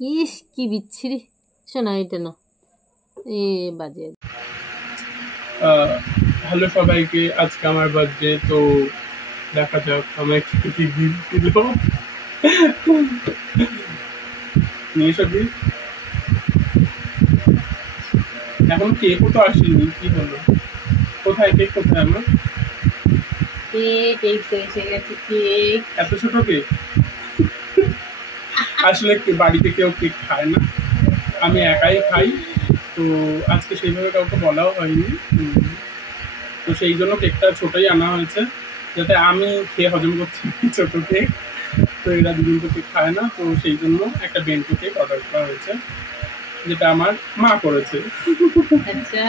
ইস কি বিচ্ছিরি। শোনা এটা না, এ বাজে। হ্যালো সবাইকে, আজকে আমার বার্থডে, তো দেখা যাক আমায় কি গিফট দিল। নিয়ে এসো গিফট। এখন কেকও তো আসেনি, কি হলো? কোথায় কেক? কোথায় আমার কেক? এই তো এসে গেছে কেক। এত ছোট কেক? আসলে বাড়িতে কেউ কেক খায় না, আমি একাই খাই, তো আজকে সেইভাবে কাউকে বলাও হয়নি। তো সেই জন্য কেকটা ছোটই আনা হয়েছে, যাতে আমি খেয়ে হজম করতে পারি ছোট কেক। তো এরা দুদিন তো কেক খায় না, তো সেই জন্য একটা বেন্টো কেক অর্ডার করা হয়েছে, যেটা আমার মা করেছে। আচ্ছা,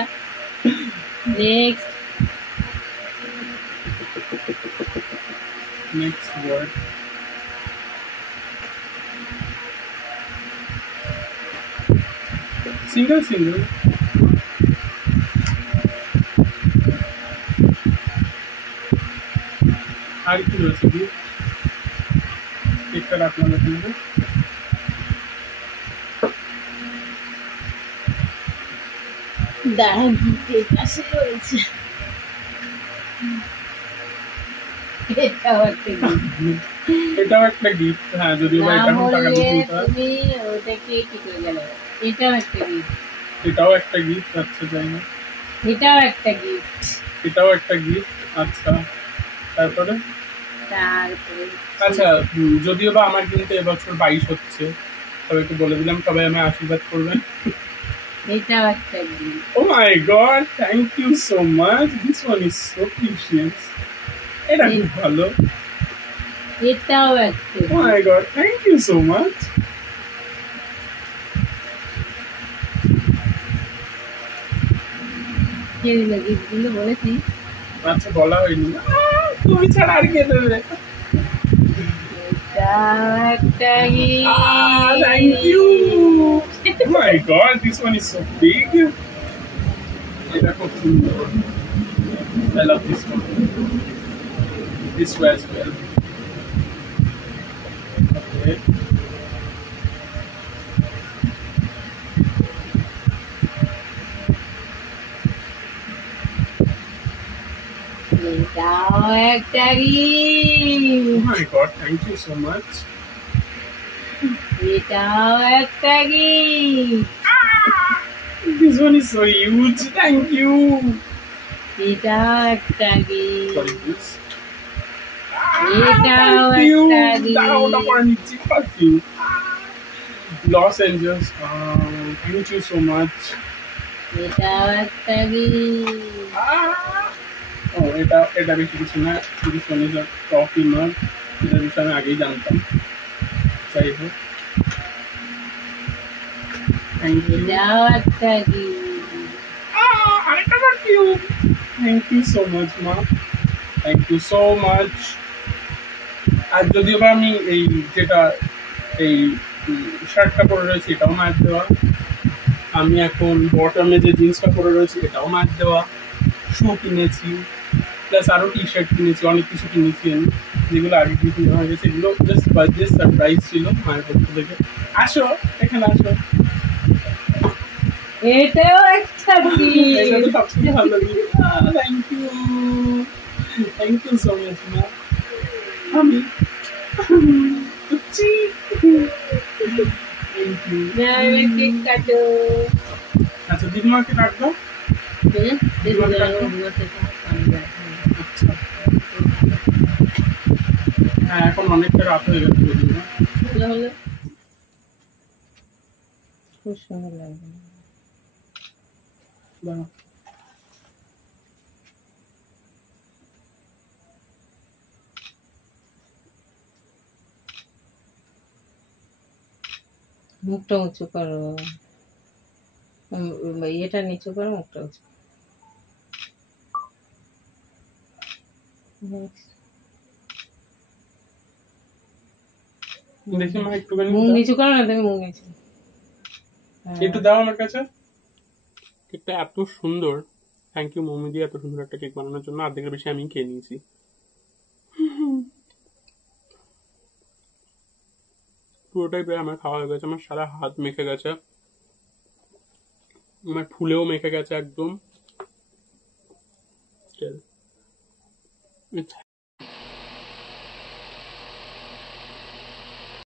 next next word, single single. আর কি রয়েছে? কি কেকটা রাখলাম এখানে। দাঁড়া, কেক আসে রয়েছে। এটাও একটা গিফট। এটাও একটা গিফট, হ্যাঁ, যদিও বা এটা টাকা দিয়ে কিনতে হয়। তুমি ওটাকে কি করে গেল? এটাও একটা গিফট। এটাও একটা গিফট, আচ্ছা যাই না। এটাও একটা গিফট। এটাও একটা গিফট, আচ্ছা। তারপরে আচ্ছা, যদিও বা আমার কিন্তু এবছর 22 হচ্ছে, সবাইকে বলে দিলাম, সবাই আমায় আশীর্বাদ করবেন। এটাও একটা gift. Oh my god, thank you so much. This one is so precious. এটা খুব ভালো। এটাও একটা। Oh my god, thank you so much. কে দিল গিফটগুলো বলেছি? আচ্ছা, বলা হয়নি। তুমি ছাড়া আর কে দেবে? এটাও একটা gift. Thank you. Oh my god, this one is so big. এটা খুব সুন্দর। I love this one. This way as well. Okay. এটাও একটা gift. Oh my god, thank you so much. এটাও একটা gift. This one is so huge. Thank you. এটাও একটা gift. Sorry, please. এটাও একটা gift. Perfume. Los Angeles. Thank you so much. এটাও একটা গিফট। এটা বেশি কিছু না, শুধু সোনির কফি মাগ, এটার বিষয়ে আমি আগেই জানতাম। যাই হোক, থ্যাংক ইউ। এটাও একটা গিফট। আরেকটা perfume. Thank you so much মা, থ্যাংক ইউ সো মাচ। আর যদিও বা আমি এই যেটা এই শার্টটা পরে রয়েছে এটাও মাছ দেওয়া, আমি এখন বটমে যে জিন্সটা পরে রয়েছে এটাও মাছ দেওয়া, শু কিনেছি, প্লাস আরও টি শার্ট কিনেছি, অনেক কিছু কিনেছি আমি, যেগুলো আগে কিছু নেওয়া হয়ে গেছে। এগুলো জাস্ট বার্থডে সারপ্রাইজ ছিল মায়ের পক্ষ থেকে। আসো, এখানে আসো। এটাও একটা গিফট। এটা তো সবথেকে ভালো gift. Thank you, thank you so much মা। আমি থ্যাংক ইউ। কেক কাটো। আচ্ছা, দিদিমাকে রাখবো। হ্যাঁ, এখন অনেকটা রাত হয়ে গেছে। খুব সুন্দর লাগবে। মুখটা উঁচু করো, এটা নিচু করো, মুখটা উঁচু। দেখি মা, একটুখানি মুখ নিচু করো না, তুমি মুখ নিচু একটু দাও আমার কাছে। কেকটা এত সুন্দর, থ্যাংক ইউ মমি দিয়ে এত সুন্দর একটা কেক বানানোর জন্য। অর্ধেকের বেশি আমি খেয়ে নিয়েছি। পুরোটাই প্রায় আমার খাওয়া হয়ে গেছে। আমার সারা হাত মেখে গেছে, আমার ফুলেও মেখে গেছে একদম।